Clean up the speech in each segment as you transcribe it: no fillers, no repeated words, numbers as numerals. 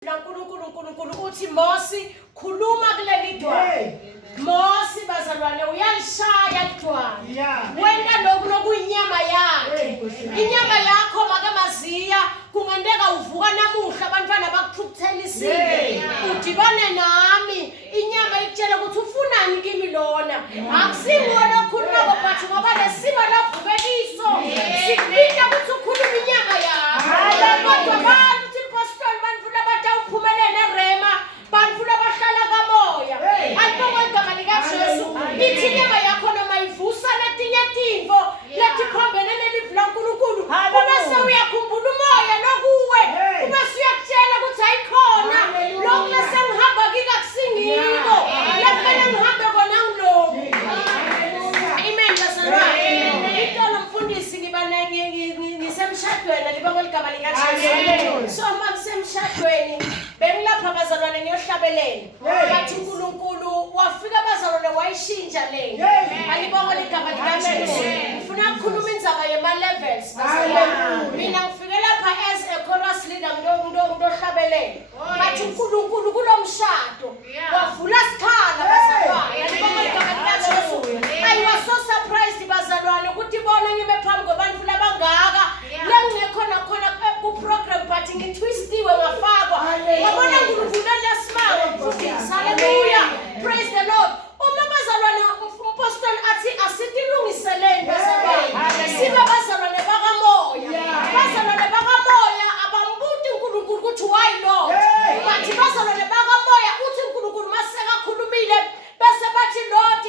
uNkulunkulu uthi Mosi khuluma kuleli dwala. Mosi bazalwane uyalishaya lidwala. Wena nokuyinyama yakhe. Inyama yakho makamaziya kungenteka uvuka namuhla abantwana bakuthukuthelisile. Udibane nami inyama ikutshela ukuthi ufunani kimi lona. Akusiwona okhuluma but ngoba lesimo lavukeliso. Sikubinda ukuthi ukhuluma inyama yakho. Kodwa abantu uphumelele Rema bantu labahlala kamoya alibonga igama lika Jesu ithi inyama yakho noma ivusa letinye tinto letiphombele lelivu laNkulunkulu ubese uyakhumbula umoya lokuwe ubese uyakutshela ukuthi ayikhona lokho lesengihamba kika kusingiko lekumele ngihambe kona ngiloko. Amen bazalwane. Intolo mfundisi ngisemshadweni libonga igama lika Jesu. So makusemshadweni bengilapha bazalwane ngiyohlabelela bathi uNkulunkulu wafika bazalwane wayishintsha lena alibonga igama lika Jesu. Ngifuna ukukhuluma indzaba yema levels bazalwane. Mina ngifike lapha as a chorus leader ngiyohlabelela bathi uNkulunkulu kulomshado wavula sikhala bazalwane alibonga igama lika Jesu. I was so surprised bazalwane ukuthi bona ngime phambi kwabantu labangaka lengekho nakhona ku program but ngitwistiwe ngafakwa wabona uNkulunkulu lasimanga mfundisi. Hallelujah, praise the Lord. Uma bazalwane umpostoli athi asitilungiseleni bazalwane siba bazalwane bakamoya bazalwane bakamoya abambuti uNkulunkulu ukuthi why Lord but bazalwane bakamoya uthi uNkulunkulu maseka khulumile bese bathi Lord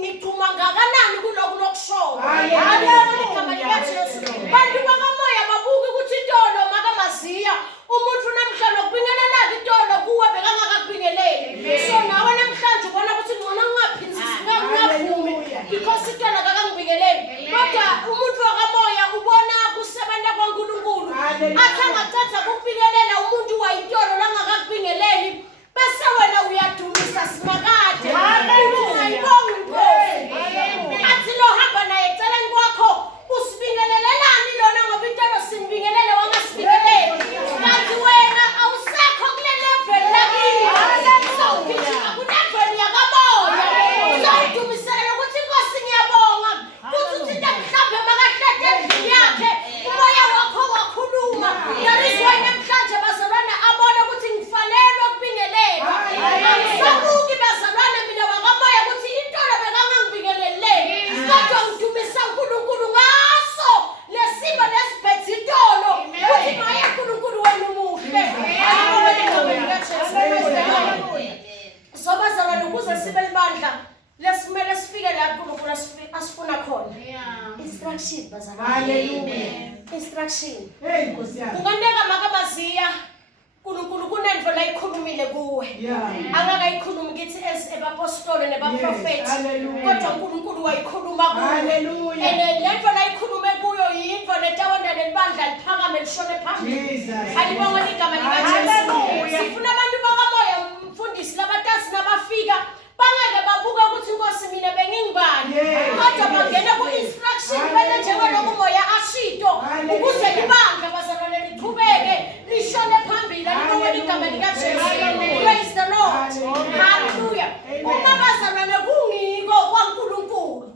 ngicuma ngakanani kuloko lokushowa. Hallelujah, igama lika Jesu. Bantu bakamoya babuke ukuthi intolo makamaziya umuntu namhlanje ukubingelela intolo kuwe bekangakubingeleli. So nawe namhlanje ubona ukuthi ngona ngingaphinzisi ngingavumi because intolo akangibingeleli. Kodwa umuntu wakamoya ubona kusebenza kwaNkulunkulu athi angathatha ukubingelela umuntu wayintolo langakubingeleli bese wena uyadumisa simakade. Ayibonga inkosi athi lo hamba naye eceleni kwakho usibingelelelani lona ngoba intolo simbingelele wangasibingeleli kanti wena awusekho kule level lakini sawugijima ku level yakamoya sawudumisela ukuthi inkosi ngiyabonga ukuthi uthinte mhlambe makahlede endlini yakhe umoya wakho wakhuluma yarizwe namhlanje bazalwane abona ukuthi ngifanelwe ukubingelela. Angisabuki bazalwane mina wakamoya ukuthi intolo bekangangibingeleleli kodwa ngidumisa uNkulunkulu ngaso lesimo lesiphethe intolo ukuthi maye uNkulunkulu wena umuhle. So bazalwane ukuze sibe libandla lesimele sifike la uNkulunkulu asifuna khona instruction bazalwane. Hallelujah, instruction. Hey Nkosi yami kungandeka makamaziya uNkulunkulu kunento la ikhulumile kuwe angakayikhulumi kithi as abapostoli nebaprofeti kodwa uNkulunkulu wayikhuluma kuwe. Lento la ikhulume kuyo yinto letawonda lebandla liphakame lishone phambili. Alibonga igama lika Jesu. Sifuna abantu bakamoya mfundisi labatasi nabafika bangeke babuke ukuthi inkosi mina bengingibani kodwa bangena ku instruction bele njengoba umoya ashito ukuze libandla bazalwane liqhubeke lishone phambili. Alibonga igama lika Jesu. Praise the Lord. Hallelujah. Uma bazalwane kungiko kwaNkulunkulu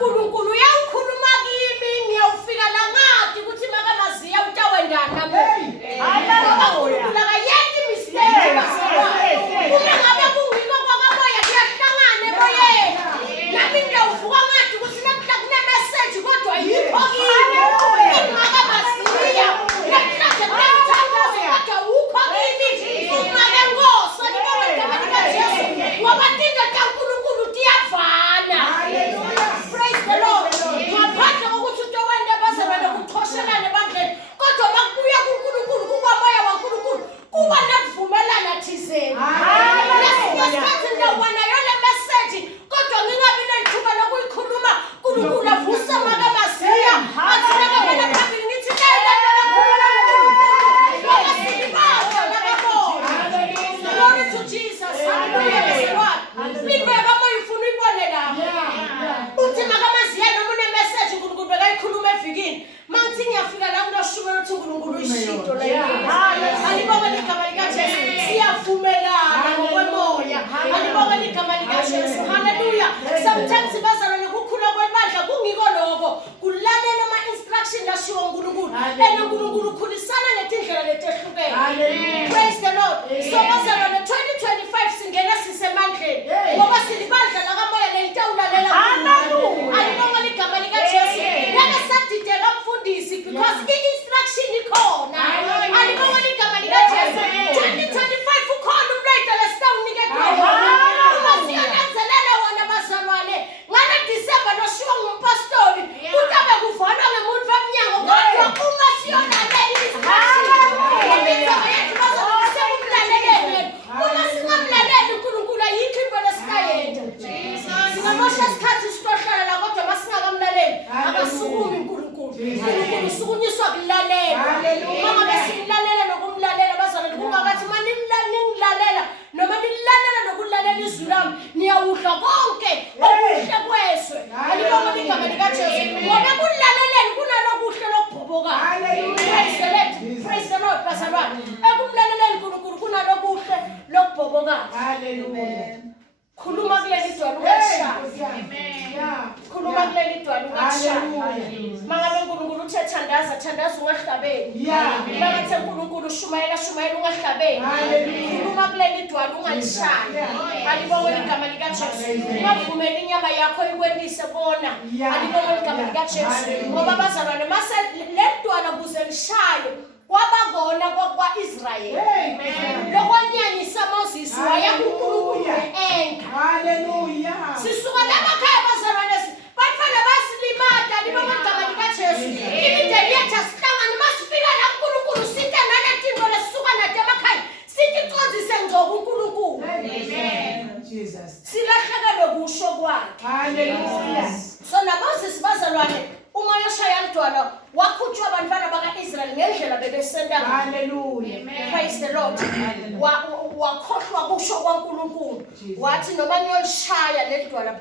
uNkulunkulu uyawukhuluma kimi ngiyawufika la ngathi ukuthi makamaziya utawendana nami. Hallelujah. Akayeki mistake bazalwane. Uma ngabe kungiko kwakamoya kuyahlangane moyeni nami ngiyawuvuka ngathi ukuthi namhla kune message kodwa yikho kimi ingakamaziya namhlanje ngiyathandaza kodwa ukho kimi umake ngoso libonga igama lika Jesu ngoba tinto kaNkulunkulu tiyavana. Praise the Lord. Ngaphandle kokuthi utowende bazalwane kuxhoshelane bandleni kodwa makubuya kuNkulunkulu kukamoya waNkulunkulu kuba nokuvumelana thizeni. Lesikhathi ndawona yona message kodwa ngingabi nethuba lokuyikhuluma uNkulunkulu avusa makamaziya athi nakabena phambili ngithi glory to Jesus. Hallelujah. Libe kamoya ufuna uyibone lapho uthi makamaziya noma une message uNkulunkulu bekayikhuluma evikini mangithi ngiyafika la kunoshumela uthi uNkulunkulu uyishito la. Alibonga igama lika Jesu. and uNkulunkulu ukhulisana netindlela letehlukene. Praise the Lord. So bazalwane 2025 singena sisemandleni ngoba silibandla lakamoya lelitawulalela. Hallelujah. Alibonga ligama lika Jesu. Ngeke sadideka mfundisi because i-instruction ikhona. Alibonga ligama lika Jesu. 2025 ukhona umlayito lesitawunika khona. Siyananzelela wona bazalwane. Ngale December noshiwa ngumpastori kutabe kuvalwa ngemuntu omnyango kodwa uma siyolalela usukunyiswa kulalela mama besimlalela nokumlalela bazalwane kungakathi manimlalela noma nilalela nokulalela izwi lami niyawudla konke okuhle kweswe alibonga igama lika Jesu ngoba kulaleleni kunalokuhle lokubhoboka. Praise the Lord bazalwane ekumlaleleni uNkulunkulu kunalokuhle lokubhoboka. Hallelujah. Khuluma kuleli dwala ungashaya. Khuluma kuleli dwala ungashaya. Mangabe uNkulunkulu uthe thandaza ungahlabeni. Mangabe uNkulunkulu shumayela ungahlabeni. Khuluma kuleli dwala ungalishaya. Alibonga igama lika Jesu. Ungavumeli inyama yakho ikwendise bona. Alibonga igama lika Jesu. Ngoba bazalwane mase le dwala kuze lishaye kwabangona kwa-Israyeli. Lokwanyanyisa Moses waya kuNkulunkulu enka. Hallelujah. Sisuka lamakhaya bazalwane bafana basilimata libonga igama lika Jesu. Imideni yethu asihlangane masifika la kuNkulunkulu sinte naletinto lesisuka nathi emakhaya sithi ixolise ngcobo uNkulunkulu. Amen. Jesus. Silahlekelwe kusho kwakhe. Hallelujah. So naMoses bazalwane umoya oshaya lidwala wakhutshwa abantwana baka-Israyeli ngendlela bebesenda. Hallelujah. Praise the Lord. Wakhohlwa kusho kwaNkulunkulu wathi noma ngiyolishaya leli dwala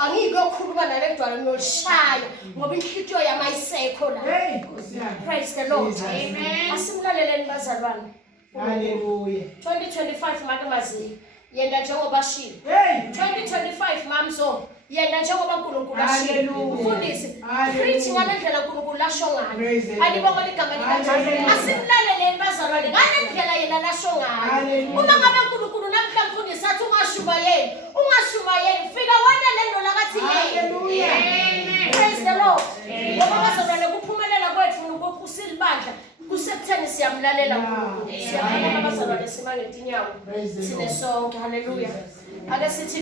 angikuyokhuluma naleli dwala ngiyolishaya ngoba inhlitiyo yami ayisekho la. Praise the Lord. Amen. Asimlaleleni bazalwane. Hallelujah. 2025 makamazi yenda njengoba shilo. 2025 mamzo yena njengoba uNkulunkulu ashilo ufundise preach ngalendlela uNkulunkulu lasho ngayo. Alibonga igama lika Jesu. Asimlaleleni bazalwane ngalendlela yena lasho ngayo. Uma ngabe uNkulunkulu namhla mfundisi athi ungashumayeli fika wanele ndo lakathi yena. Amen. Praise the Lord. Ngoba bazalwane kuphumelela kwethu ngokusilibandla kusekutheni siyamlalela uNkulunkulu. Siyabonga bazalwane simangetinyawo sine sonke. Hallelujah. Ake sithi